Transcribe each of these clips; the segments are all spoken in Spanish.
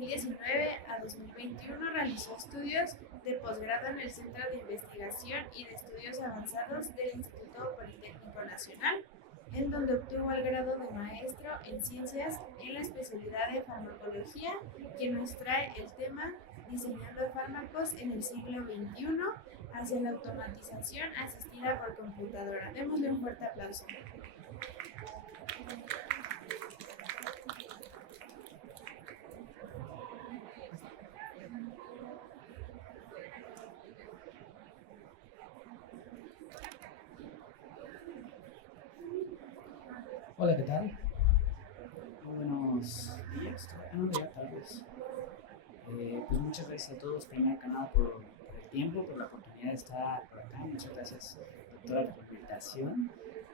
2019 a 2021 realizó estudios de posgrado en el Centro de Investigación y de Estudios Avanzados del Instituto Politécnico Nacional, en donde obtuvo el grado de maestro en ciencias en la especialidad de farmacología, que nos trae el tema diseñando fármacos en el siglo XXI hacia la automatización asistida por computadora. Démosle un fuerte aplauso. Hola, ¿qué tal? Muy buenos días, ya tardes. Pues muchas gracias a todos, primero que nada, por el tiempo, por la oportunidad de estar por acá. Muchas gracias, doctora, por la invitación.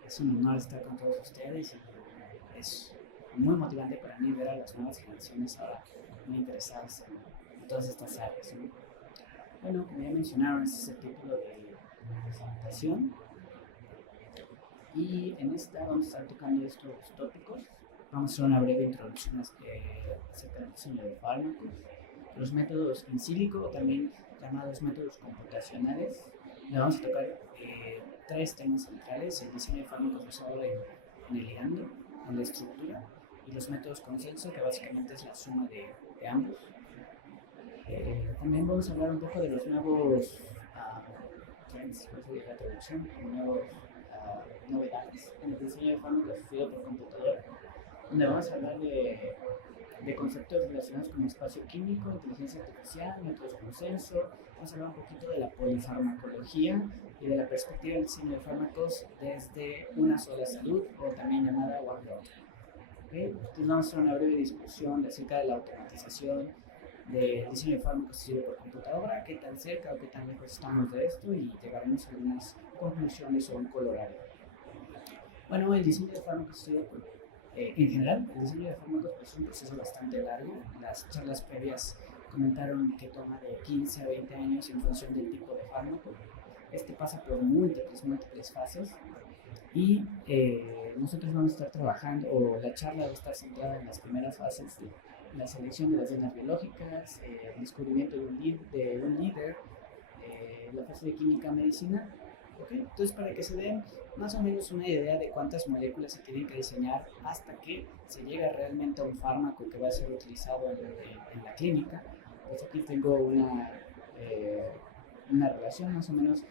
Es un honor estar con todos ustedes y es muy motivante para mí ver a las nuevas generaciones ahora muy interesadas en todas estas áreas, ¿no? Bueno, como ya mencionaron, este es el título de la presentación. Y en esta vamos a estar tocando estos tópicos. Vamos a hacer una breve introducción acerca del diseño de fármacos, los métodos in silico, o también llamados métodos computacionales. Le vamos a tocar tres temas centrales: el diseño de fármacos basado en el ligando, en la estructura, y los métodos consenso, que básicamente es la suma de ambos. También vamos a hablar un poco de los nuevos trends, por eso dije la traducción, nuevos novedades en el diseño de fármacos asistido por computadora, donde vamos a hablar de conceptos relacionados con espacio químico, inteligencia artificial, métodos de consenso. Vamos a hablar un poquito de la polifarmacología y de la perspectiva del diseño de fármacos desde una sola salud, o también llamada One Health. ¿Okay? Entonces vamos a hacer una breve discusión acerca de la automatización del diseño de fármacos asistido por computadora, qué tan cerca o qué tan lejos estamos de esto, y llegaremos a algunas conclusiones o un colorario. Bueno, el diseño de fármacos asistido por en general, el diseño de fármacos es un proceso bastante largo. Las charlas previas comentaron que toma de 15 a 20 años en función del tipo de fármaco. Este pasa por múltiples fases, y nosotros vamos a estar trabajando, o la charla va a estar centrada en las primeras fases de la selección de las líneas biológicas, el descubrimiento de un líder, la fase de química medicinal. ¿Okay? Entonces, para que se den más o menos una idea de cuántas moléculas se tienen que diseñar hasta que se llega realmente a un fármaco que va a ser utilizado en la clínica, pues aquí tengo una relación más o menos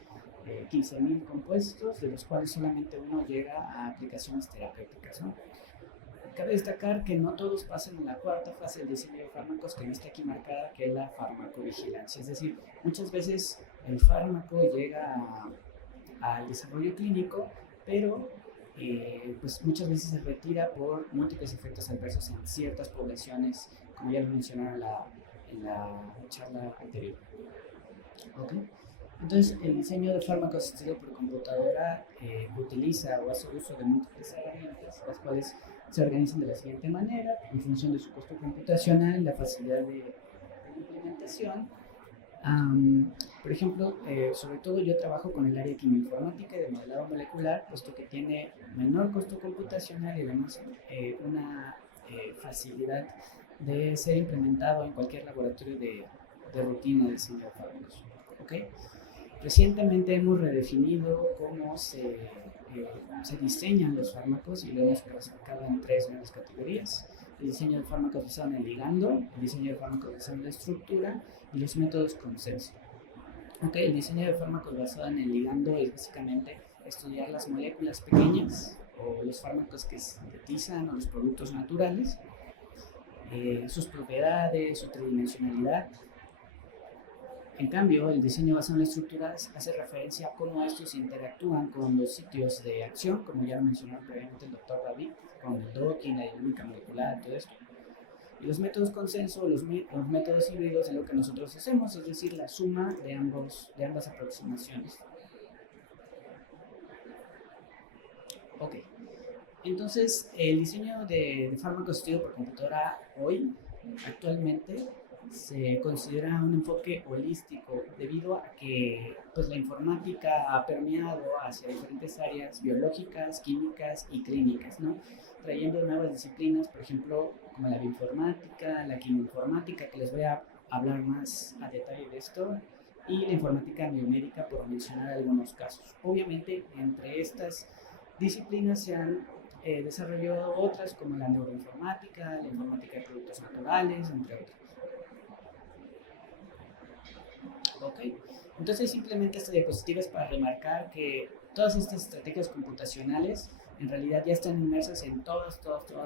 15.000 compuestos, de los cuales solamente uno llega a aplicaciones terapéuticas, ¿no? Cabe destacar que no todos pasan en la cuarta fase del diseño de fármacos, que está aquí marcada, que es la farmacovigilancia. Es decir, muchas veces el fármaco llega al desarrollo clínico, pero pues muchas veces se retira por múltiples efectos adversos en ciertas poblaciones, como ya lo mencionaron en la charla anterior. ¿Okay? Entonces, el diseño de fármacos asistido por computadora utiliza o hace uso de múltiples herramientas, las cuales se organizan de la siguiente manera, en función de su costo computacional y la facilidad de implementación. Por ejemplo, sobre todo yo trabajo con el área de quimioinformática y de modelado molecular, puesto que tiene menor costo computacional y además una facilidad de ser implementado en cualquier laboratorio de rutina de diseño de fármacos. ¿Okay? Recientemente hemos redefinido cómo se diseñan los fármacos, y lo hemos clasificado en tres grandes categorías: el diseño de fármacos basado en el ligando, el diseño de fármacos basado en la estructura y los métodos consenso. Okay, el diseño de fármacos basado en el ligando es básicamente estudiar las moléculas pequeñas o los fármacos que sintetizan, o los productos naturales, sus propiedades, su tridimensionalidad. En cambio, el diseño basado en la estructura hace referencia a cómo estos interactúan con los sitios de acción, como ya lo mencionó previamente el doctor David, con el docking, la dinámica molecular, todo esto. Y los métodos consenso, los métodos híbridos, es lo que nosotros hacemos, es decir, la suma de ambas aproximaciones. Ok, entonces el diseño de fármacos asistido por computadora hoy, actualmente, se considera un enfoque holístico, debido a que pues, la informática ha permeado hacia diferentes áreas biológicas, químicas y clínicas, ¿no? Trayendo nuevas disciplinas, por ejemplo, como la bioinformática, la quimioinformática, que les voy a hablar más a detalle de esto, y la informática biomédica, por mencionar algunos casos. Obviamente, entre estas disciplinas se han desarrollado otras como la neuroinformática, la informática de productos naturales, entre otros. Ok, entonces simplemente esta diapositiva es para remarcar que todas estas estrategias computacionales en realidad ya están inmersas en todas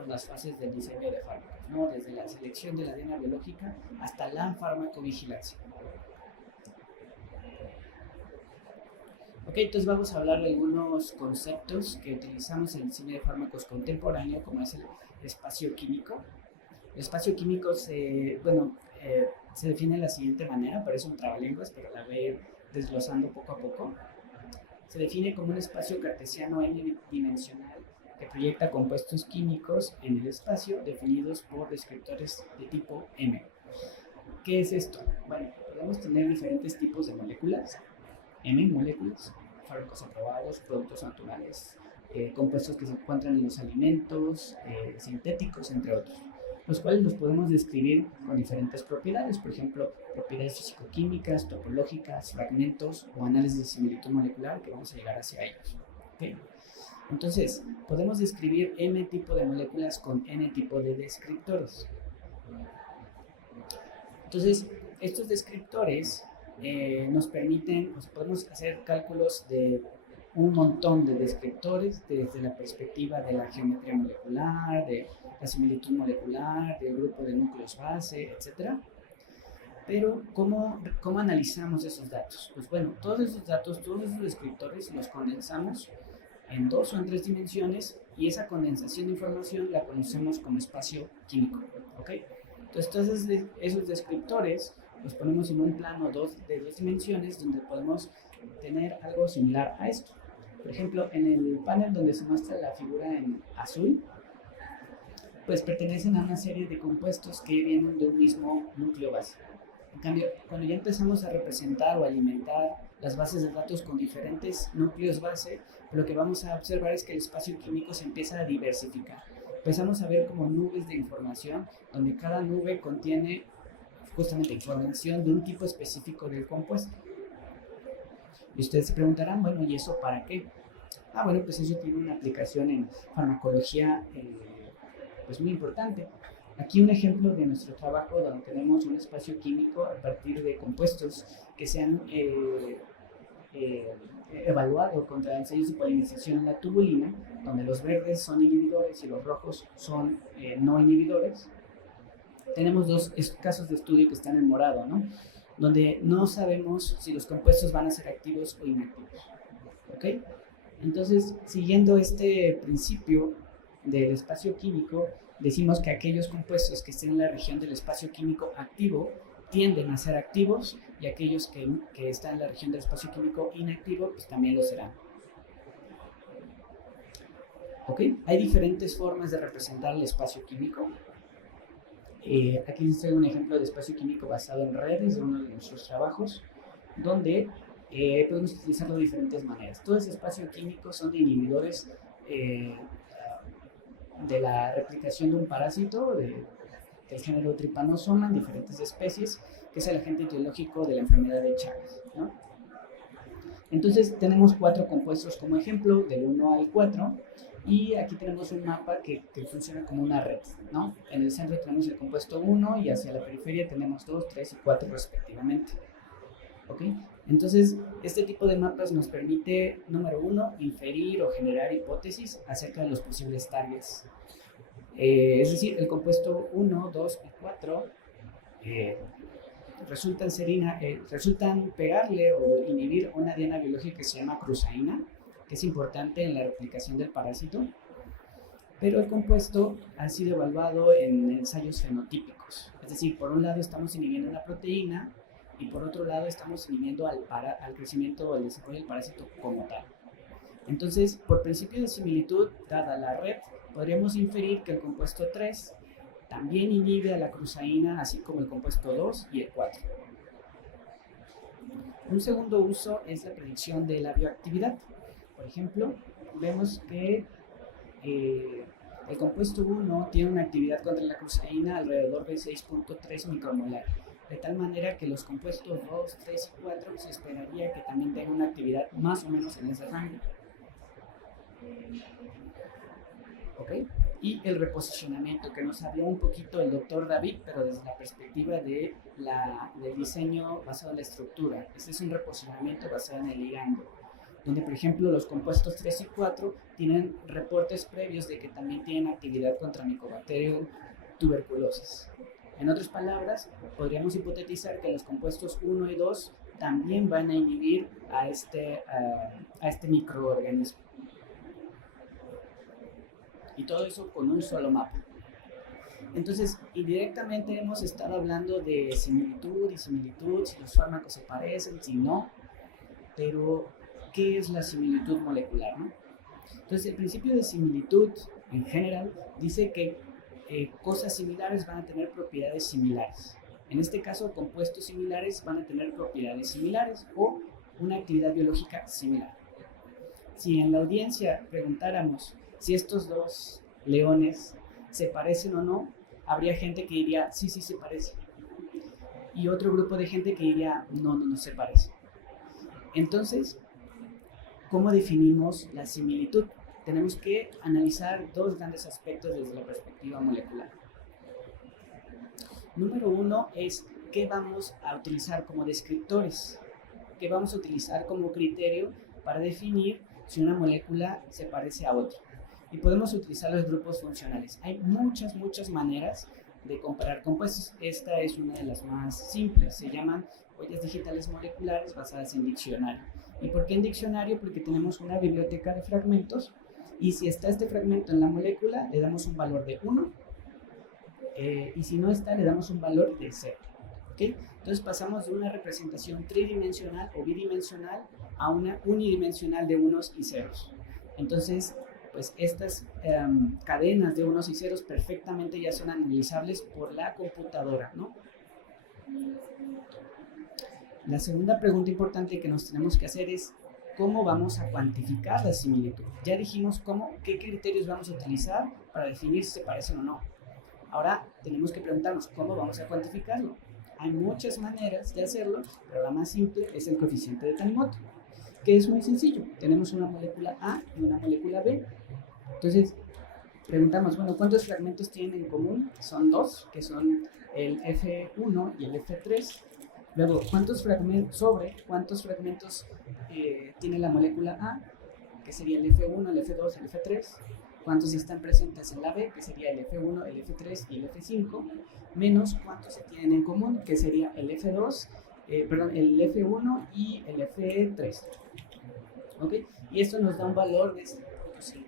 las fases del diseño de fármacos, ¿no? Desde la selección de la ADN biológica hasta la farmacovigilancia. Ok, entonces vamos a hablar de algunos conceptos que utilizamos en el diseño de fármacos contemporáneo, como es el espacio químico. El espacio químico se define de la siguiente manera, parece un trabalenguas, pero la voy a ir desglosando poco a poco. Se define como un espacio cartesiano n-dimensional que proyecta compuestos químicos en el espacio definidos por descriptores de tipo M. ¿Qué es esto? Bueno, podemos tener diferentes tipos de moléculas, M moléculas, fármacos aprobados, productos naturales, compuestos que se encuentran en los alimentos, sintéticos, entre otros, los cuales los podemos describir con diferentes propiedades, por ejemplo, propiedades físico-químicas, topológicas, fragmentos o análisis de similitud molecular, que vamos a llegar hacia ellos. ¿Okay? Entonces, podemos describir M tipo de moléculas con N tipo de descriptores. Entonces, estos descriptores nos permiten, podemos hacer cálculos de un montón de descriptores desde la perspectiva de la geometría molecular, de la similitud molecular, del grupo de núcleos base, etc. Pero, ¿cómo analizamos esos datos? Pues bueno, todos esos datos, todos esos descriptores los condensamos en 2 o en 3 dimensiones y esa condensación de información la conocemos como espacio químico. ¿Okay? Entonces, todos esos descriptores los ponemos en un plano de 2 dimensiones donde podemos tener algo similar a esto. Por ejemplo, en el panel donde se muestra la figura en azul, pues pertenecen a una serie de compuestos que vienen de un mismo núcleo base. En cambio, cuando ya empezamos a representar o alimentar las bases de datos con diferentes núcleos base, lo que vamos a observar es que el espacio químico se empieza a diversificar. Empezamos a ver como nubes de información, donde cada nube contiene justamente información de un tipo específico del compuesto. Y ustedes se preguntarán, bueno, ¿y eso para qué? Bueno, pues eso tiene una aplicación en farmacología pues muy importante. Aquí un ejemplo de nuestro trabajo donde tenemos un espacio químico a partir de compuestos que se han evaluado contra ensayos de polinización en la tubulina, donde los verdes son inhibidores y los rojos son no inhibidores. Tenemos 2 casos de estudio que están en morado, ¿no? Donde no sabemos si los compuestos van a ser activos o inactivos. ¿Ok? Entonces, siguiendo este principio del espacio químico, decimos que aquellos compuestos que estén en la región del espacio químico activo tienden a ser activos y aquellos que están en la región del espacio químico inactivo, pues también lo serán. ¿Ok? Hay diferentes formas de representar el espacio químico. Aquí les traigo un ejemplo de espacio químico basado en redes de uno de nuestros trabajos, donde podemos utilizarlo de diferentes maneras. Todo ese espacio químico son de inhibidores de la replicación de un parásito del género Trypanosoma en diferentes especies, que es el agente etiológico de la enfermedad de Chagas, ¿no? Entonces tenemos 4 compuestos como ejemplo, del 1 al 4, y aquí tenemos un mapa que funciona como una red, ¿no? En el centro tenemos el compuesto 1 y hacia la periferia tenemos 2, 3 y 4 respectivamente. ¿Ok? Entonces, este tipo de mapas nos permite, número 1, inferir o generar hipótesis acerca de los posibles targets. Es decir, el compuesto 1, 2 y 4 resultan pegarle o inhibir una diana biológica que se llama cruzaína, que es importante en la replicación del parásito, pero el compuesto ha sido evaluado en ensayos fenotípicos. Es decir, por un lado estamos inhibiendo una proteína y por otro lado estamos inhibiendo al crecimiento o al desarrollo del parásito como tal. Entonces, por principio de similitud, dada la red, podríamos inferir que el compuesto 3 también inhibe a la cruzaína, así como el compuesto 2 y el 4. Un segundo uso es la predicción de la bioactividad. Por ejemplo, vemos que El compuesto 1 tiene una actividad contra la cruceína alrededor de 6.3 micromolar, de tal manera que los compuestos 2, 3 y 4 se esperaría que también tengan una actividad más o menos en ese rango. ¿Ok? Y el reposicionamiento, que nos habló un poquito el doctor David, pero desde la perspectiva del diseño basado en la estructura. Este es un reposicionamiento basado en el ligando, donde por ejemplo los compuestos 3 y 4 tienen reportes previos de que también tienen actividad contra Mycobacterium tuberculosis. En otras palabras, podríamos hipotetizar que los compuestos 1 y 2 también van a inhibir a este microorganismo. Y todo eso con un solo mapa. Entonces, indirectamente hemos estado hablando de similitud, si los fármacos se parecen, si no, pero ¿qué es la similitud molecular, no? Entonces, el principio de similitud, en general, dice que cosas similares van a tener propiedades similares. En este caso, compuestos similares van a tener propiedades similares o una actividad biológica similar. Si en la audiencia preguntáramos si estos dos leones se parecen o no, habría gente que diría, sí, sí se parecen. Y otro grupo de gente que diría, no se parecen. Entonces, ¿cómo definimos la similitud? Tenemos que analizar dos grandes aspectos desde la perspectiva molecular. Número uno es qué vamos a utilizar como descriptores, qué vamos a utilizar como criterio para definir si una molécula se parece a otra. Y podemos utilizar los grupos funcionales. Hay muchas maneras de comparar compuestos. Esta es una de las más simples. Se llaman huellas digitales moleculares basadas en diccionario. ¿Y por qué en diccionario? Porque tenemos una biblioteca de fragmentos y si está este fragmento en la molécula, le damos un valor de 1 y si no está, le damos un valor de 0. ¿Okay? Entonces pasamos de una representación tridimensional o bidimensional a una unidimensional de unos y ceros. Entonces, pues estas cadenas de unos y ceros perfectamente ya son analizables por la computadora, ¿no? La segunda pregunta importante que nos tenemos que hacer es ¿cómo vamos a cuantificar la similitud? Ya dijimos qué criterios vamos a utilizar para definir si se parecen o no. Ahora tenemos que preguntarnos ¿cómo vamos a cuantificarlo? Hay muchas maneras de hacerlo, pero la más simple es el coeficiente de Tanimoto, que es muy sencillo. Tenemos una molécula A y una molécula B. Entonces, preguntamos, bueno, ¿cuántos fragmentos tienen en común? Son dos, que son el F1 y el F3. Luego, ¿cuántos fragmentos tiene la molécula A? Que sería el F1, el F2, el F3. ¿Cuántos están presentes en la B? Que sería el F1, el F3 y el F5. Menos cuántos se tienen en común, que sería el F2, el F1 y el F3. ¿Ok? Y esto nos da un valor de 0.5.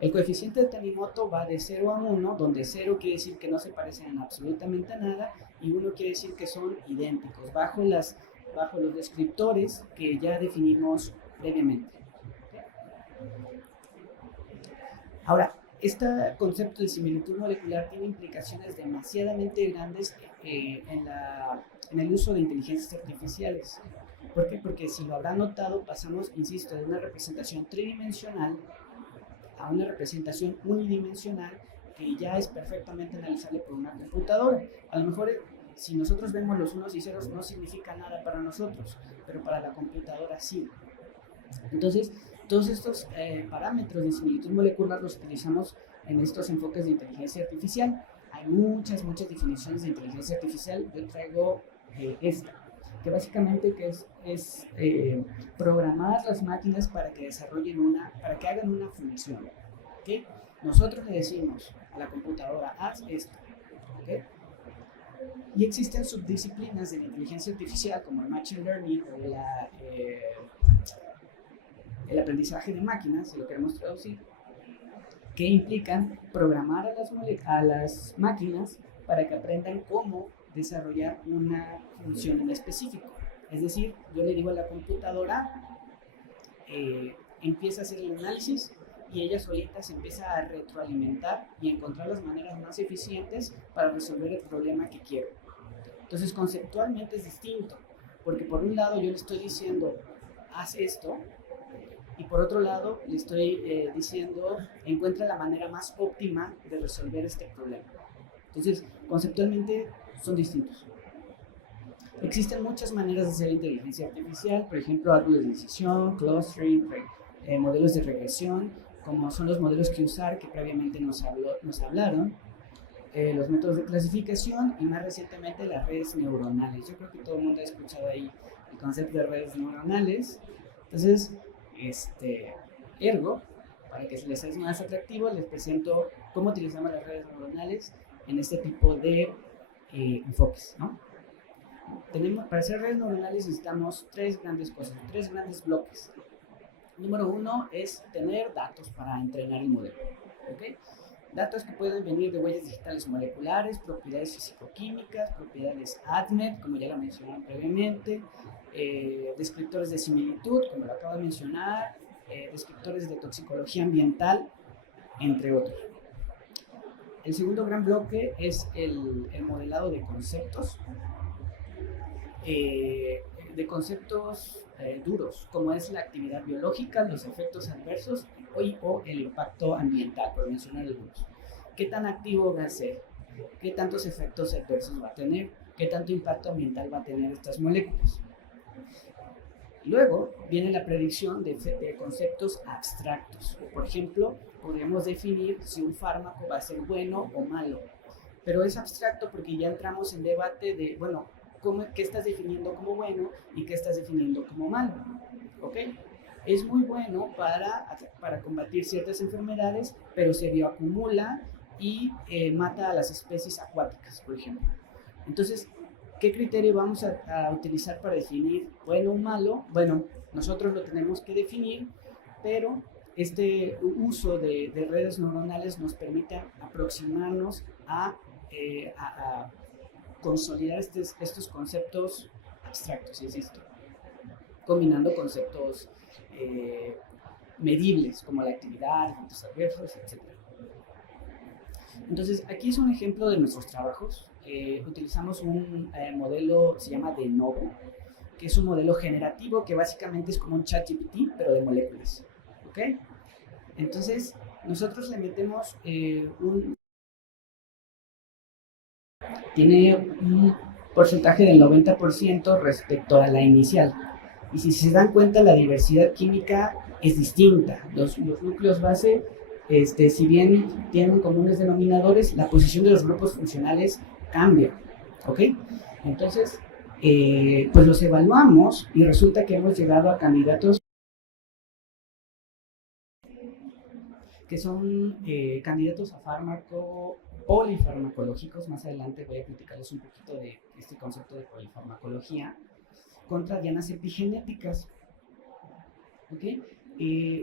El coeficiente de Tanimoto va de 0 a 1, donde 0 quiere decir que no se parecen en absolutamente nada y 1 quiere decir que son idénticos, bajo los descriptores que ya definimos previamente. Ahora, este concepto de similitud molecular tiene implicaciones demasiadamente grandes en el uso de inteligencias artificiales. ¿Por qué? Porque si lo habrán notado, pasamos, insisto, de una representación tridimensional a una representación unidimensional que ya es perfectamente analizable por una computadora. A lo mejor si nosotros vemos los unos y ceros no significa nada para nosotros, pero para la computadora sí. Entonces, todos estos parámetros de similitud molecular los utilizamos en estos enfoques de inteligencia artificial. Hay muchas definiciones de inteligencia artificial. Yo traigo esta, que básicamente es programar las máquinas para que para que hagan una función. ¿Okay? Nosotros le decimos a la computadora, haz esto. ¿Okay? Y existen subdisciplinas de la inteligencia artificial como el Machine Learning o el aprendizaje de máquinas, si lo queremos traducir, que implican programar a las máquinas para que aprendan cómo desarrollar una función en específico. Es decir, yo le digo a la computadora, empieza a hacer el análisis y ella solita se empieza a retroalimentar y a encontrar las maneras más eficientes para resolver el problema que quiero. Entonces, conceptualmente es distinto, porque por un lado yo le estoy diciendo, haz esto, y por otro lado le estoy diciendo, encuentra la manera más óptima de resolver este problema. Entonces, conceptualmente son distintos. Existen muchas maneras de hacer inteligencia artificial, por ejemplo, árboles de decisión, clustering, modelos de regresión, como son los modelos QSAR que previamente nos hablaron, los métodos de clasificación y más recientemente las redes neuronales. Yo creo que todo el mundo ha escuchado ahí el concepto de redes neuronales. Entonces, ergo, para que les sea más atractivo, les presento cómo utilizamos las redes neuronales en este tipo de enfoques, ¿no? Para hacer redes neuronales necesitamos tres grandes cosas, tres grandes bloques. Número uno es tener datos para entrenar el modelo, ¿ok? Datos que pueden venir de huellas digitales moleculares, propiedades físico-químicas, propiedades ADMET, como ya lo mencionaron previamente, descriptores de similitud, como lo acabo de mencionar, descriptores de toxicología ambiental, entre otros. El segundo gran bloque es el modelado de conceptos, duros, como es la actividad biológica, los efectos adversos o el impacto ambiental, por mencionar algunos. ¿Qué tan activo va a ser? ¿Qué tantos efectos adversos va a tener? ¿Qué tanto impacto ambiental va a tener estas moléculas? Luego viene la predicción de conceptos abstractos. Por ejemplo, podemos definir si un fármaco va a ser bueno o malo, pero es abstracto porque ya entramos en debate de, bueno, ¿qué estás definiendo como bueno y qué estás definiendo como malo? ¿Ok? Es muy bueno para combatir ciertas enfermedades, pero se bioacumula y mata a las especies acuáticas, por ejemplo. Entonces, ¿qué criterio vamos a utilizar para definir bueno o malo? Bueno, nosotros lo tenemos que definir, pero este uso de redes neuronales nos permite aproximarnos a consolidar estos conceptos abstractos, insisto, combinando conceptos medibles como la actividad, efectos adversos, etc. Entonces, aquí es un ejemplo de nuestros trabajos. Utilizamos un modelo, se llama de novo, que es un modelo generativo que básicamente es como un ChatGPT, pero de moléculas. ¿Ok? Entonces, nosotros le metemos tiene un porcentaje del 90% respecto a la inicial. Y si se dan cuenta, la diversidad química es distinta. Los núcleos base, si bien tienen comunes denominadores, la posición de los grupos funcionales cambia. ¿Ok? Entonces, pues los evaluamos y resulta que hemos llegado a candidatos que son candidatos a fármaco polifarmacológicos. Más adelante voy a criticarles un poquito de este concepto de polifarmacología contra dianas epigenéticas. ¿Okay?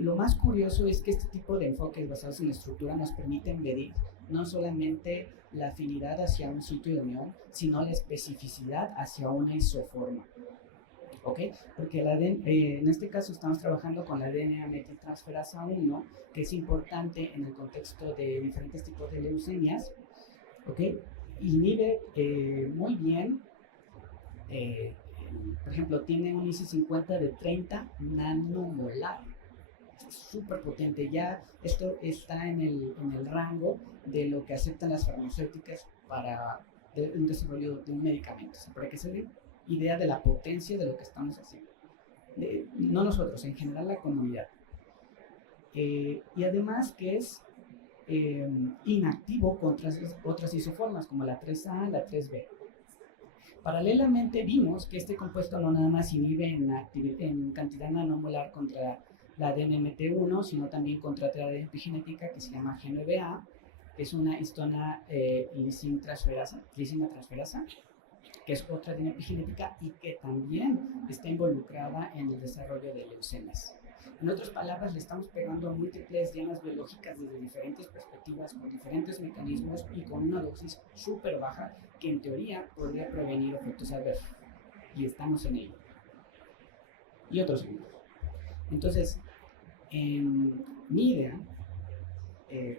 Lo más curioso es que este tipo de enfoques basados en la estructura nos permiten medir no solamente la afinidad hacia un sitio de unión, sino la especificidad hacia una isoforma. ¿Ok? Porque en este caso estamos trabajando con la DNA metiltransferasa 1, que es importante en el contexto de diferentes tipos de leucemias. ¿Ok? Inhibe muy bien, por ejemplo, tiene un IC50 de 30 nanomolar. Es súper potente. Ya esto está en el rango de lo que aceptan las farmacéuticas para un desarrollo de un medicamento. O sea, para que se dé idea de la potencia de lo que estamos haciendo. No nosotros, en general la comunidad. Y además que es inactivo contra otras isoformas como la 3A, la 3B. Paralelamente vimos que este compuesto no nada más inhibe en cantidad nanomolar contra la DNMT1, sino también contra otra ADN epigenética que se llama G9A, que es una histona lisina transferasa, que es otra ADN epigenética y que también está involucrada en el desarrollo de leucemias. En otras palabras, le estamos pegando a múltiples dianas biológicas desde diferentes perspectivas, con diferentes mecanismos y con una dosis súper baja que en teoría podría prevenir efectos adversos. Y estamos en ello. Y otros ejemplos. Entonces, mi idea,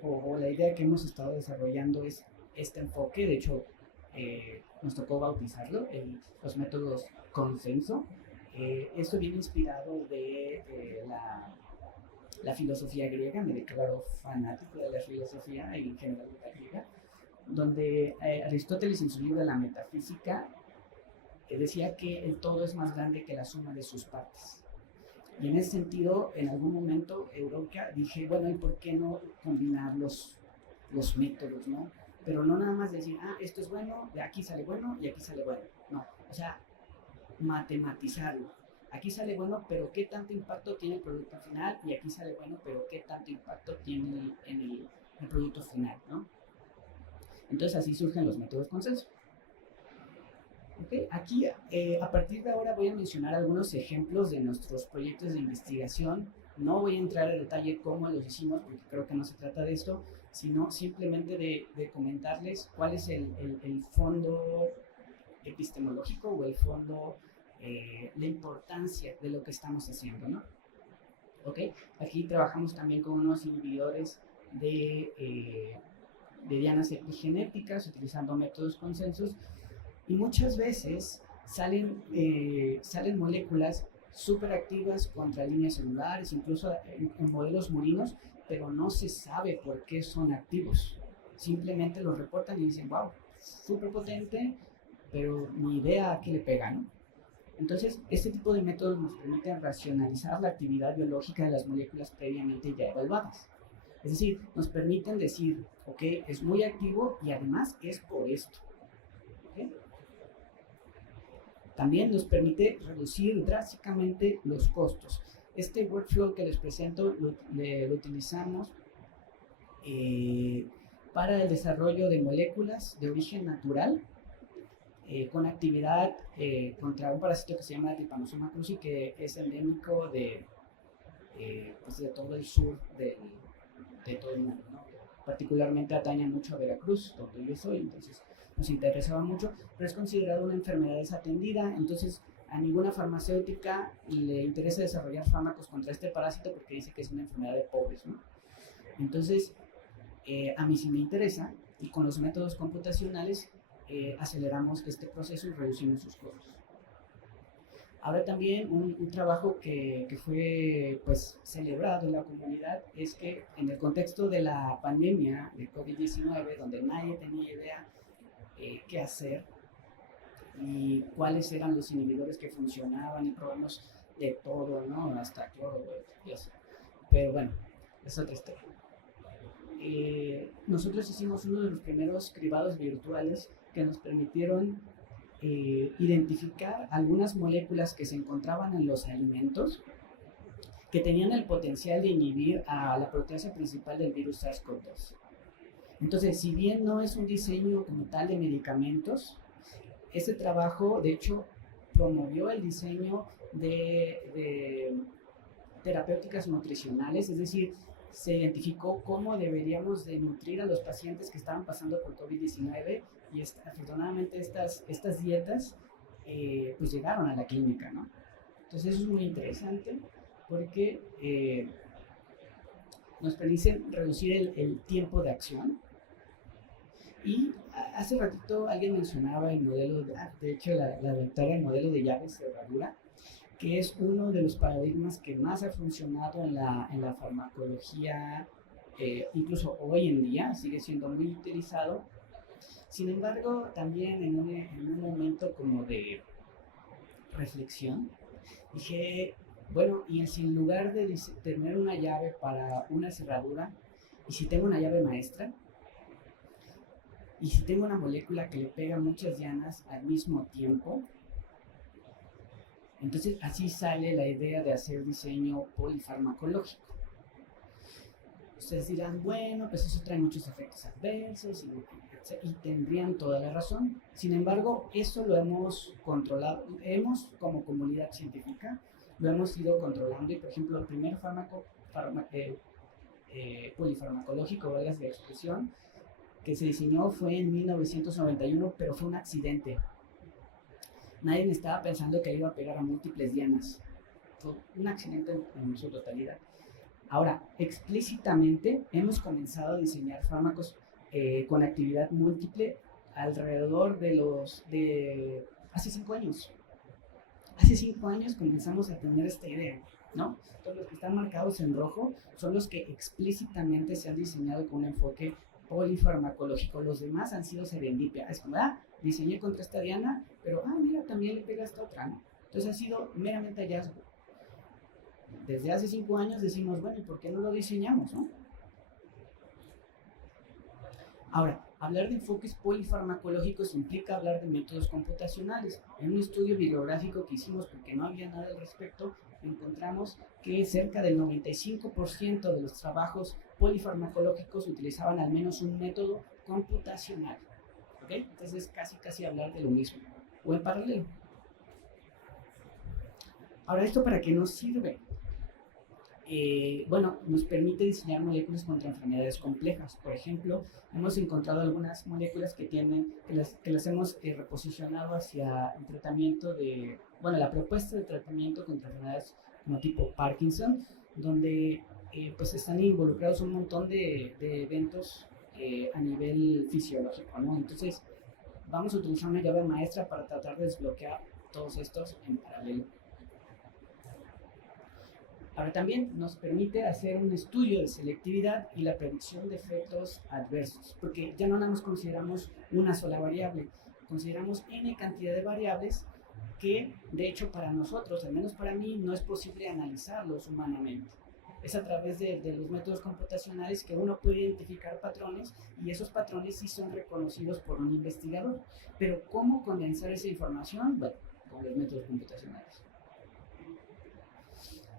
o la idea que hemos estado desarrollando es este enfoque. De hecho, nos tocó bautizarlo, los métodos consenso. Esto viene inspirado de la filosofía griega, me declaro fanático de la filosofía y en general de la griega, donde Aristóteles en su libro de la Metafísica decía que el todo es más grande que la suma de sus partes. Y en ese sentido, en algún momento, Eureka, dije, bueno, ¿y por qué no combinar los métodos, no? Pero no nada más decir, esto es bueno, de aquí sale bueno y aquí sale bueno. No, o sea, matematizarlo. Aquí sale bueno, pero ¿qué tanto impacto tiene el producto final? Y aquí sale bueno, pero ¿qué tanto impacto tiene en el producto final, ¿no? Entonces así surgen los métodos consenso. Okay. Aquí, a partir de ahora voy a mencionar algunos ejemplos de nuestros proyectos de investigación. No voy a entrar en detalle cómo los hicimos, porque creo que no se trata de esto, sino simplemente de comentarles cuál es el fondo epistemológico o el fondo, la importancia de lo que estamos haciendo, ¿no? Okay. Aquí trabajamos también con unos inhibidores de dianas epigenéticas utilizando métodos consensos. Y muchas veces salen moléculas súper activas contra líneas celulares, incluso en modelos murinos, pero no se sabe por qué son activos. Simplemente los reportan y dicen, wow, súper potente, pero ni idea a qué le pega, ¿no? Entonces, este tipo de métodos nos permiten racionalizar la actividad biológica de las moléculas previamente ya evaluadas. Es decir, nos permiten decir, ok, es muy activo y además es por esto. ¿Okay? También nos permite reducir drásticamente los costos. Este workflow que les presento lo utilizamos para el desarrollo de moléculas de origen natural con actividad contra un parásito que se llama Trypanosoma cruzi, que es endémico de todo el sur de todo el mundo, ¿no? Particularmente atañe mucho a Veracruz, donde yo soy, entonces nos interesaba mucho, pero es considerado una enfermedad desatendida, entonces a ninguna farmacéutica le interesa desarrollar fármacos contra este parásito porque dice que es una enfermedad de pobres, ¿no? Entonces, a mí sí me interesa, y con los métodos computacionales aceleramos este proceso y reducimos sus costos. Ahora también un trabajo que fue pues celebrado en la comunidad es que en el contexto de la pandemia de COVID-19, donde nadie tenía idea qué hacer y cuáles eran los inhibidores que funcionaban y probamos de todo, ¿no? Hasta cloro y así. Pero bueno, es otra historia. Nosotros hicimos uno de los primeros cribados virtuales que nos permitieron identificar algunas moléculas que se encontraban en los alimentos que tenían el potencial de inhibir a la proteasa principal del virus SARS-CoV-2. Entonces, si bien no es un diseño como tal de medicamentos, este trabajo, de hecho, promovió el diseño de terapéuticas nutricionales, es decir, se identificó cómo deberíamos de nutrir a los pacientes que estaban pasando por COVID-19 y afortunadamente estas dietas pues llegaron a la clínica, ¿no? Entonces eso es muy interesante porque nos permite reducir el tiempo de acción. Y hace ratito alguien mencionaba el modelo, de hecho la doctora, el modelo de llaves cerradura, que es uno de los paradigmas que más ha funcionado en la farmacología, incluso hoy en día sigue siendo muy utilizado. Sin embargo, también en un momento como de reflexión, dije, bueno, y si en lugar de tener una llave para una cerradura, y si tengo una llave maestra, y si tengo una molécula que le pega muchas dianas al mismo tiempo, entonces así sale la idea de hacer diseño polifarmacológico. Ustedes dirán, bueno, pues eso trae muchos efectos adversos y tendrían toda la razón. Sin embargo, eso lo hemos controlado, como comunidad científica, lo hemos ido controlando y, por ejemplo, el primer fármaco polifarmacológico, valga la expresión, que se diseñó fue en 1991, pero fue un accidente. Nadie estaba pensando que iba a pegar a múltiples dianas. Fue un accidente en su totalidad. Ahora, explícitamente hemos comenzado a diseñar fármacos con actividad múltiple alrededor de hace 5 años. Hace 5 años comenzamos a tener esta idea. ¿no? Entonces los que están marcados en rojo son los que explícitamente se han diseñado con un enfoque polifarmacológico. Los demás han sido serendipia. Es como, diseñé contra esta diana, pero, mira, también le pega a esta otra, ¿no? Entonces ha sido meramente hallazgo. Desde hace 5 años decimos, bueno, ¿y por qué no lo diseñamos, no? Ahora, hablar de enfoques polifarmacológicos implica hablar de métodos computacionales. En un estudio bibliográfico que hicimos porque no había nada al respecto, encontramos que cerca del 95% de los trabajos polifarmacológicos utilizaban al menos un método computacional. ¿Ok? Entonces casi hablar de lo mismo, o en paralelo. Ahora, ¿esto para qué nos sirve? Bueno, nos permite diseñar moléculas contra enfermedades complejas. Por ejemplo, hemos encontrado algunas moléculas que las hemos reposicionado hacia el tratamiento la propuesta de tratamiento contra enfermedades como tipo Parkinson, donde pues están involucrados un montón de eventos a nivel fisiológico, ¿no? Entonces, vamos a utilizar una llave maestra para tratar de desbloquear todos estos en paralelo. Ahora también nos permite hacer un estudio de selectividad y la predicción de efectos adversos, porque ya no nada más consideramos una sola variable, consideramos n cantidad de variables que, de hecho, para nosotros, al menos para mí, no es posible analizarlos humanamente. Es a través de los métodos computacionales que uno puede identificar patrones, y esos patrones sí son reconocidos por un investigador. Pero ¿cómo condensar esa información? Bueno, con los métodos computacionales.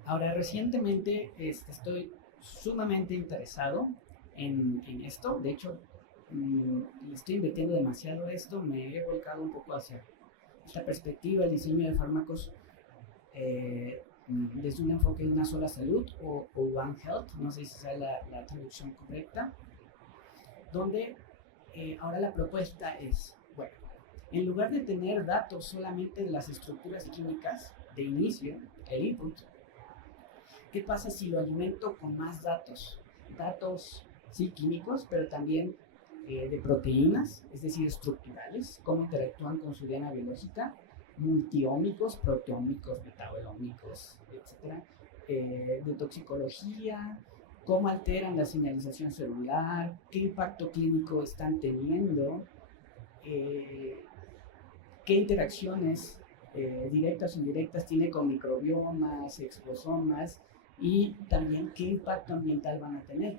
Ahora, recientemente estoy sumamente interesado en esto. De hecho, le estoy invirtiendo demasiado a esto. Me he volcado un poco hacia esta perspectiva, el diseño de fármacos desde un enfoque de una sola salud, o One Health, no sé si sea la traducción correcta, donde ahora la propuesta es, bueno, en lugar de tener datos solamente de las estructuras químicas de inicio, el input, ¿qué pasa si lo alimento con más datos? Datos, sí, químicos, pero también de proteínas, es decir, estructurales, cómo interactúan con su diana biológica, multiómicos, proteómicos, metabolómicos, etc. De toxicología, cómo alteran la señalización celular, qué impacto clínico están teniendo, qué interacciones directas o indirectas tiene con microbiomas, exposomas, y también qué impacto ambiental van a tener.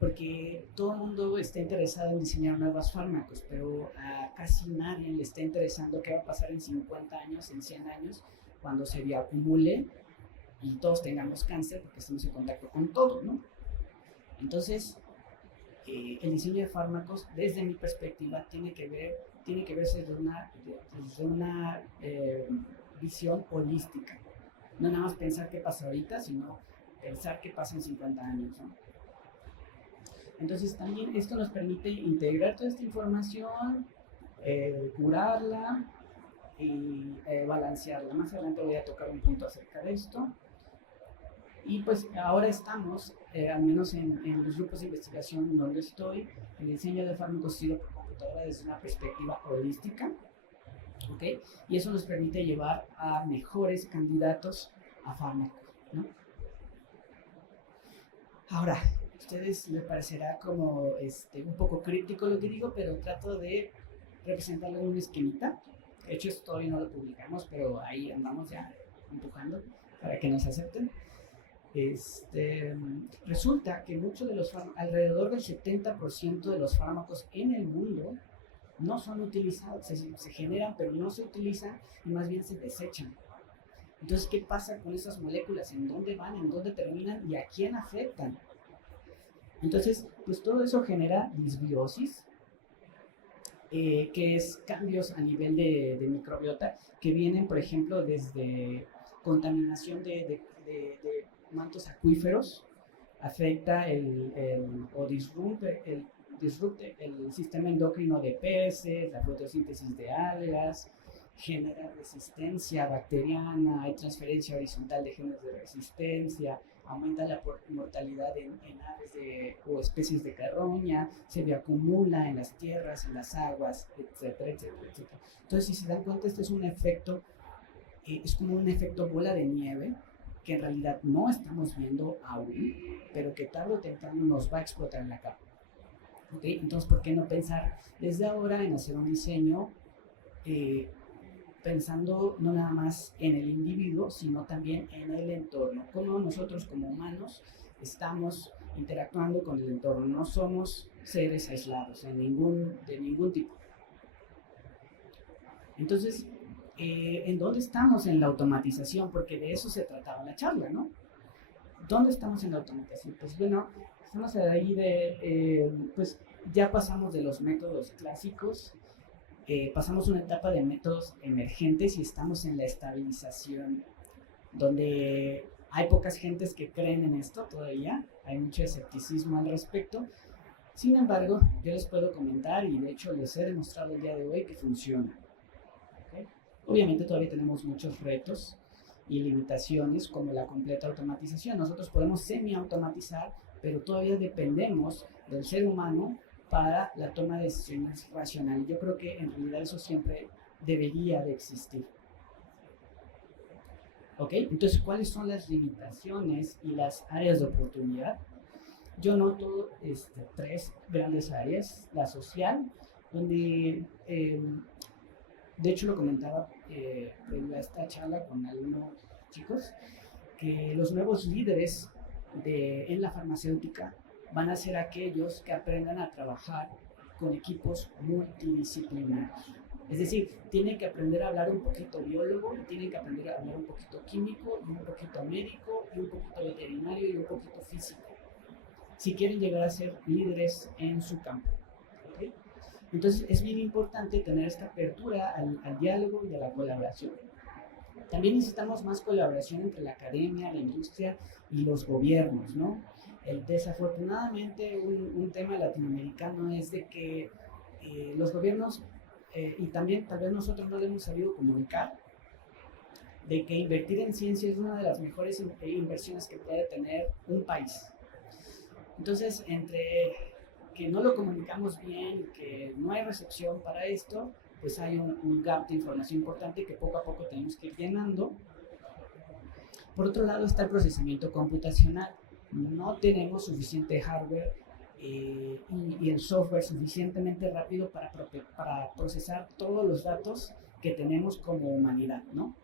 Porque todo el mundo está interesado en diseñar nuevos fármacos, pero a casi nadie le está interesando qué va a pasar en 50 años, en 100 años, cuando se bioacumule y todos tengamos cáncer, porque estamos en contacto con todo, ¿no? Entonces, el diseño de fármacos, desde mi perspectiva, tiene que verse desde una visión holística. No nada más pensar qué pasa ahorita, sino pensar qué pasa en 50 años, ¿no? Entonces también esto nos permite integrar toda esta información, curarla y balancearla. Más adelante voy a tocar un punto acerca de esto. Y pues ahora estamos, al menos en los grupos de investigación donde estoy, el diseño de fármacos sido por computadora desde una perspectiva holística, ¿ok? Y eso nos permite llevar a mejores candidatos a fármacos, ¿no? Ahora, a ustedes les parecerá como un poco críptico lo que digo, pero trato de representarlo en un esquemita. De hecho, esto todavía no lo publicamos, pero ahí andamos ya empujando para que nos acepten. Resulta que alrededor del 70% de los fármacos en el mundo no son utilizados, se generan pero no se utilizan, y más bien se desechan. Entonces, ¿qué pasa con esas moléculas? ¿En dónde van? ¿En dónde terminan? ¿Y a quién afectan? Entonces, pues todo eso genera disbiosis, que es cambios a nivel de microbiota, que vienen, por ejemplo, desde contaminación de mantos acuíferos, afecta o disrupte el sistema endocrino de peces, la fotosíntesis de algas, genera resistencia bacteriana, hay transferencia horizontal de genes de resistencia, aumenta la mortalidad en aves o especies de carroña, se bioacumula en las tierras, en las aguas, etcétera, etcétera, etcétera. Entonces, si se dan cuenta, este es un efecto, es como un efecto bola de nieve, que en realidad no estamos viendo aún, pero que tarde o temprano nos va a explotar en la cara. ¿Okay? Entonces, ¿por qué no pensar desde ahora en hacer un diseño pensando no nada más en el individuo, sino también en el entorno? Cómo nosotros como humanos estamos interactuando con el entorno. No somos seres aislados de ningún tipo. Entonces, ¿en dónde estamos en la automatización? Porque de eso se trataba la charla, ¿no? ¿Dónde estamos en la automatización? Pues bueno, estamos ahí pues ya pasamos de los métodos clásicos, pasamos una etapa de métodos emergentes y estamos en la estabilización, donde hay pocas gentes que creen en esto todavía, hay mucho escepticismo al respecto. Sin embargo, yo les puedo comentar, y de hecho les he demostrado el día de hoy que funciona. ¿Okay? Obviamente todavía tenemos muchos retos y limitaciones como la completa automatización. Nosotros podemos semi-automatizar, pero todavía dependemos del ser humano para la toma de decisiones racionales. Yo creo que en realidad eso siempre debería de existir. ¿Ok? Entonces, ¿cuáles son las limitaciones y las áreas de oportunidad? Yo noto tres grandes áreas. La social, donde de hecho lo comentaba previo a esta charla con algunos chicos, que los nuevos líderes en la farmacéutica van a ser aquellos que aprendan a trabajar con equipos multidisciplinarios. Es decir, tienen que aprender a hablar un poquito biólogo, tienen que aprender a hablar un poquito químico, y un poquito médico, y un poquito veterinario, y un poquito físico, si quieren llegar a ser líderes en su campo. ¿Okay? Entonces es bien importante tener esta apertura al diálogo y a la colaboración. También necesitamos más colaboración entre la academia, la industria y los gobiernos, ¿no? Desafortunadamente un tema latinoamericano es de que los gobiernos y también tal vez nosotros no le hemos sabido comunicar de que invertir en ciencia es una de las mejores inversiones que puede tener un país. Entonces, entre que no lo comunicamos bien y que no hay recepción para esto, pues hay un gap de información importante que poco a poco tenemos que ir llenando. Por otro lado está el procesamiento computacional. No tenemos suficiente hardware y el software suficientemente rápido para procesar todos los datos que tenemos como humanidad, ¿no?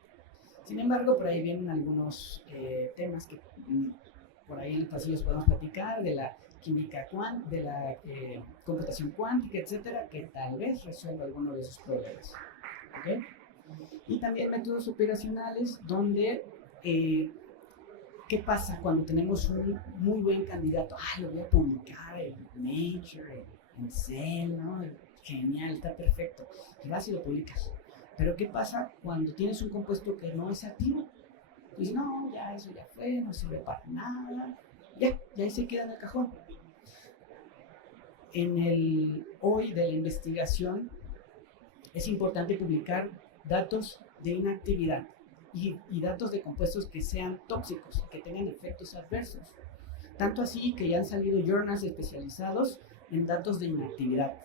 Sin embargo, por ahí vienen algunos temas que por ahí en el pasillo podemos platicar, de la química de la computación cuántica, etcétera, que tal vez resuelva alguno de esos problemas. ¿Okay? Y también métodos operacionales donde ¿qué pasa cuando tenemos un muy buen candidato? Lo voy a publicar en Nature, en Cell, ¿no? Genial, está perfecto. Y vas y lo publicas. Pero ¿qué pasa cuando tienes un compuesto que no es activo? Dices, no, ya eso ya fue, no sirve para nada. Ya ahí se queda en el cajón. En el hoy de la investigación es importante publicar datos de inactividad y datos de compuestos que sean tóxicos, que tengan efectos adversos. Tanto así que ya han salido journals especializados en datos de inactividad,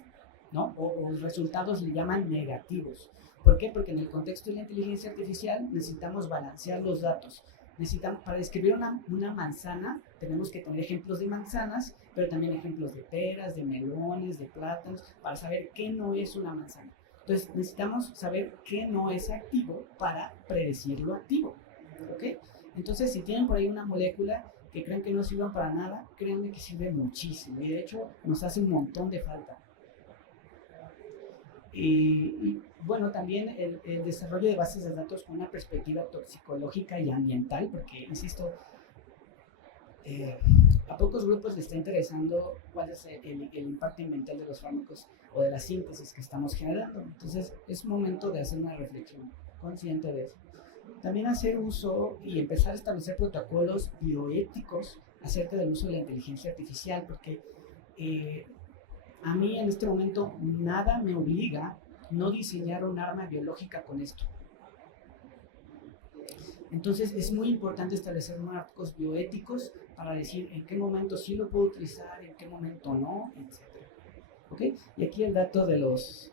¿no? O los resultados le llaman negativos. ¿Por qué? Porque en el contexto de la inteligencia artificial necesitamos balancear los datos. Para describir una manzana tenemos que tener ejemplos de manzanas, pero también ejemplos de peras, de melones, de plátanos, para saber qué no es una manzana. Entonces necesitamos saber qué no es activo para predecir lo activo. ¿Okay? Entonces si tienen por ahí una molécula que creen que no sirve para nada, créanme que sirve muchísimo y de hecho nos hace un montón de falta. Y bueno, también el desarrollo de bases de datos con una perspectiva toxicológica y ambiental, porque, insisto, a pocos grupos les está interesando cuál es el impacto ambiental de los fármacos o de la síntesis que estamos generando. Entonces, es momento de hacer una reflexión consciente de eso. También hacer uso y empezar a establecer protocolos bioéticos acerca del uso de la inteligencia artificial, porque a mí en este momento nada me obliga a no diseñar un arma biológica con esto. Entonces es muy importante establecer marcos bioéticos para decir en qué momento sí lo puedo utilizar, en qué momento no, etc. ¿Okay? Y aquí el dato de los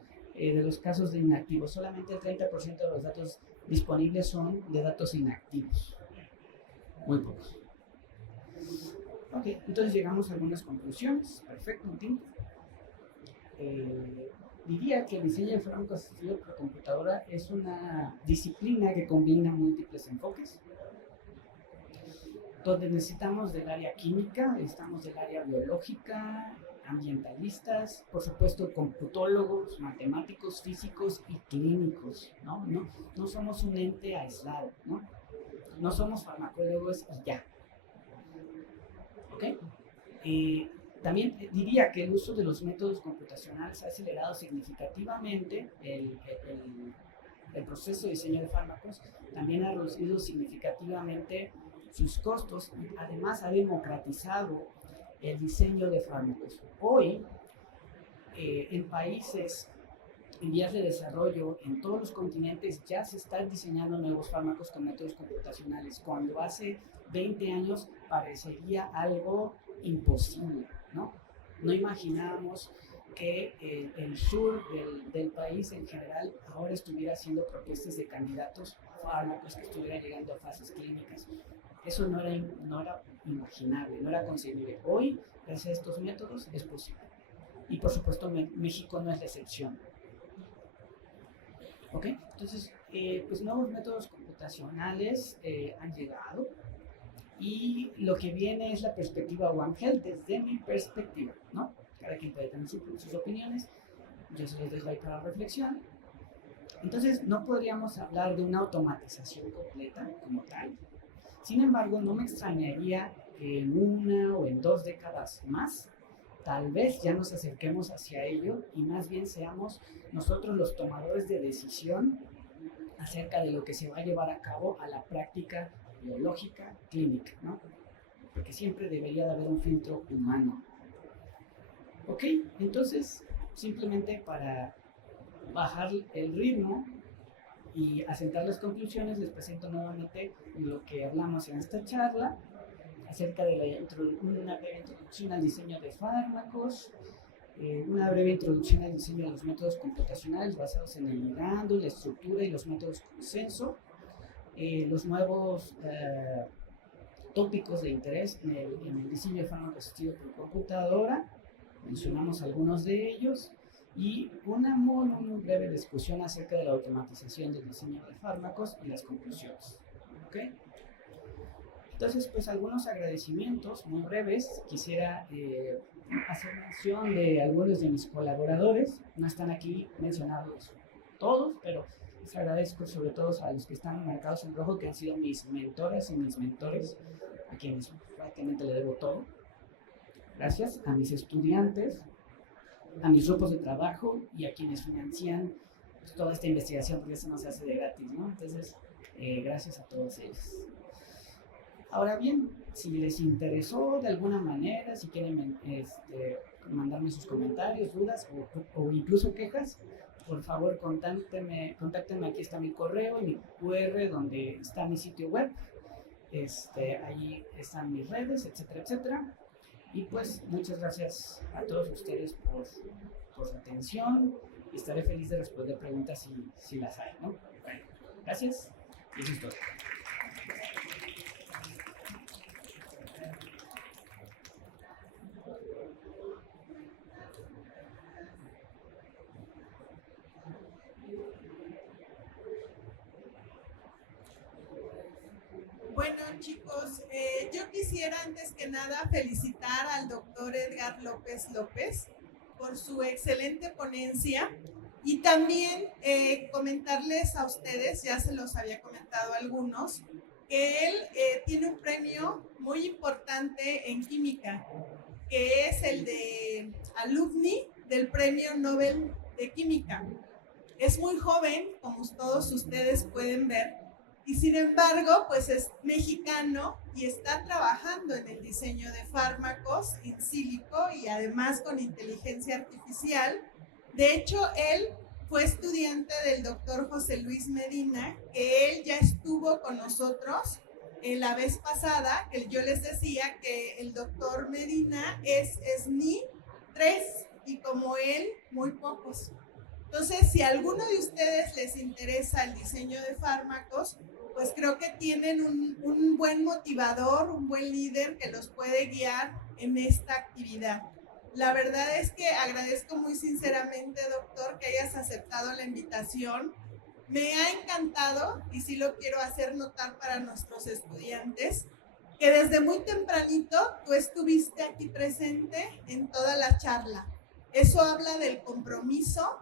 casos de inactivos. Solamente el 30% de los datos disponibles son de datos inactivos. muy pocos. Ok, entonces llegamos a algunas conclusiones. Perfecto, en tiempo. Diría que el diseño de fármacos asistido por computadora es una disciplina que combina múltiples enfoques, donde necesitamos del área química, necesitamos del área biológica, ambientalistas, por supuesto computólogos, matemáticos, físicos y clínicos, ¿no? No somos un ente aislado, ¿no? No somos farmacólogos y ya. ¿Ok? También diría que el uso de los métodos computacionales ha acelerado significativamente el proceso de diseño de fármacos, también ha reducido significativamente sus costos y además ha democratizado el diseño de fármacos. Hoy, en países en vías de desarrollo, en todos los continentes, ya se están diseñando nuevos fármacos con métodos computacionales, cuando hace 20 años parecería algo imposible, ¿no? No imaginábamos que el sur del país en general ahora estuviera haciendo propuestas de candidatos a fármacos que estuvieran llegando a fases clínicas. Eso no era imaginable, no era concebible. Hoy, gracias a estos métodos, es posible. Y por supuesto, México no es la excepción. ¿Ok? Entonces, pues nuevos métodos computacionales han llegado. Y lo que viene es la perspectiva One Health desde mi perspectiva, ¿no? Cada quien puede tener sus opiniones, yo se los dejo ahí para reflexión. Entonces, no podríamos hablar de una automatización completa como tal. Sin embargo, no me extrañaría que en 1 o en 2 décadas más, tal vez ya nos acerquemos hacia ello y más bien seamos nosotros los tomadores de decisión acerca de lo que se va a llevar a cabo a la práctica biológica, clínica, ¿no? Porque siempre debería de haber un filtro humano. Ok, entonces, simplemente para bajar el ritmo y asentar las conclusiones, les presento nuevamente lo que hablamos en esta charla acerca de una breve introducción al diseño de fármacos, una breve introducción al diseño de los métodos computacionales basados en el ligando, la estructura y los métodos consenso, los nuevos tópicos de interés en el diseño de fármacos asistido por computadora, mencionamos algunos de ellos, y una muy breve discusión acerca de la automatización del diseño de fármacos y las conclusiones. ¿Okay? Entonces, pues algunos agradecimientos muy breves. Quisiera hacer mención de algunos de mis colaboradores. No están aquí mencionados todos, pero les agradezco sobre todo a los que están marcados en rojo, que han sido mis mentoras y mis mentores, a quienes prácticamente le debo todo. Gracias a mis estudiantes, a mis grupos de trabajo y a quienes financian pues, toda esta investigación, porque eso no se hace de gratis, ¿no? Entonces, gracias a todos ellos. Ahora bien, si les interesó de alguna manera, si quieren mandarme sus comentarios, dudas o incluso quejas, por favor contáctenme, aquí está mi correo y mi QR donde está mi sitio web, ahí están mis redes, etcétera, etcétera. Y pues muchas gracias a todos ustedes por su atención y estaré feliz de responder preguntas si las hay, ¿no? Bueno, gracias y eso es todo. Bueno, chicos, yo quisiera antes que nada felicitar al doctor Edgar López López por su excelente ponencia y también comentarles a ustedes, ya se los había comentado a algunos, que él tiene un premio muy importante en química, que es el de alumni del Premio Nobel de Química. Es muy joven, como todos ustedes pueden ver, y sin embargo, pues es mexicano y está trabajando en el diseño de fármacos in silico y además con inteligencia artificial. De hecho, él fue estudiante del doctor José Luis Medina, que él ya estuvo con nosotros la vez pasada, que yo les decía que el doctor Medina es SNI 3 y como él, muy pocos. Entonces, si a alguno de ustedes les interesa el diseño de fármacos, pues creo que tienen un buen motivador, un buen líder que los puede guiar en esta actividad. La verdad es que agradezco muy sinceramente, doctor, que hayas aceptado la invitación. Me ha encantado, y sí lo quiero hacer notar para nuestros estudiantes, que desde muy tempranito tú estuviste aquí presente en toda la charla. Eso habla del compromiso,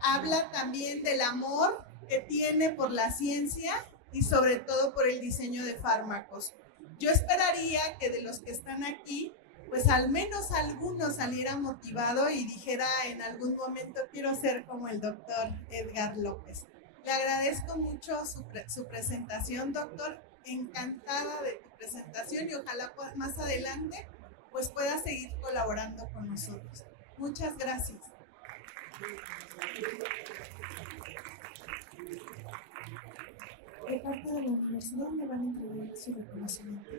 habla también del amor que tiene por la ciencia y sobre todo por el diseño de fármacos. Yo esperaría que de los que están aquí, pues al menos alguno saliera motivado y dijera en algún momento quiero ser como el doctor Edgar López. Le agradezco mucho su presentación, doctor. Encantada de tu presentación y ojalá más adelante pues pueda seguir colaborando con nosotros. Muchas gracias. De parte de la universidad le van a entregar su reconocimiento.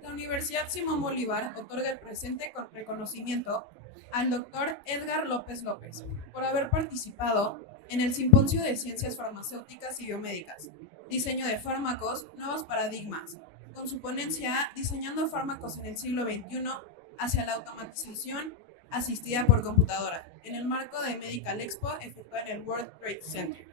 La Universidad Simón Bolívar otorga el presente con reconocimiento al doctor Edgar López López por haber participado en el Simposio de Ciencias Farmacéuticas y Biomédicas, Diseño de Fármacos, Nuevos Paradigmas, con su ponencia Diseñando Fármacos en el siglo XXI hacia la automatización asistida por computadora, en el marco de Medical Expo efectuada en el World Trade Center.